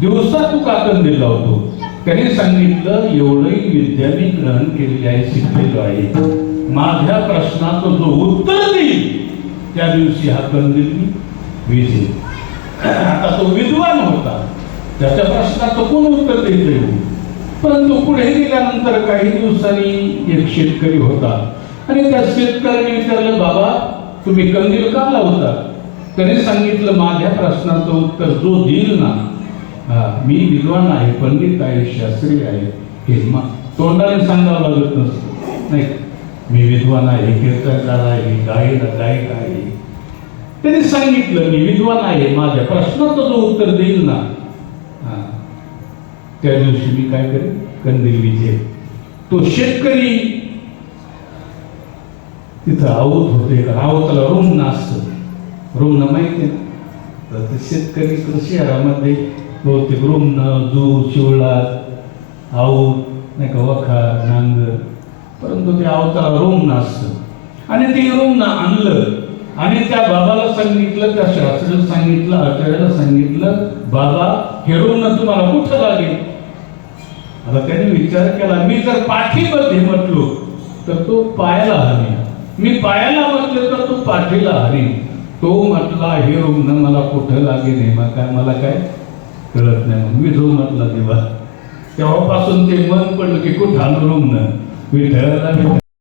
दिवसा तू का कंदील लावतो? त्याने सांगितलं, एवढंही विद्या मी ग्रहण केलेली आहे, शिकलेलो आहे, माझ्या प्रश्नाचं जो उत्तर देईल त्या दिवशी हा कंदील मी विझेल. आता तो विद्वान होता, त्याच्या प्रश्नाचं कोण उत्तर देईल? परंतु पुढे गेल्यानंतर काही दिवसांनी एक शेतकरी होता आणि त्या शेतकऱ्याने विचारलं, बाबा तुम्ही कंदील का लावता? त्याने सांगितलं, माझ्या प्रश्नाचं उत्तर जो देईल ना, मी विद्वान आहे, पंडित आहे, शास्त्री आहे, हे तोंडाने सांगावं लागत नसतं, नाही, मी विद्वान आहे, कीर्तनकार आहे, गायक आहे. त्याने सांगितलं, मी विद्वान आहे, माझ्या प्रश्नाचं जो उत्तर देईल ना, त्या दिवशी मी काय करेन? कंदील विझेल. तो शेतकरी तिथं आवत होते, आवताला रुमणं असतं, रुमणं माहिती आहे ना, तर ते शेतकरी शहरामध्ये बहुतेक रुमणं, जू, शिवळा, आवत, नाही का, वखार, नांगर, परंतु ते आवताला रुमणं असतं. आणि ते रुमणं आणलं आणि त्या बाबाला सांगितलं, त्या शास्त्रीला सांगितलं, आचार्याला सांगितलं, बाबा हे रुमणं तुम्हाला कुठं लागेल? आता त्याने विचार केला, मी जर पाठीमध्ये म्हटलो तर तो पायाला हरी, मी पायाला म्हटलं तर तो पाठीला हरी. तो म्हटला, हे रुग्ण मला कुठं लागेल हे मला काय कळत नाही. मी जो म्हटला तेव्हा, तेव्हापासून ते मन पडलं की कुठं रुग्ण विठळला.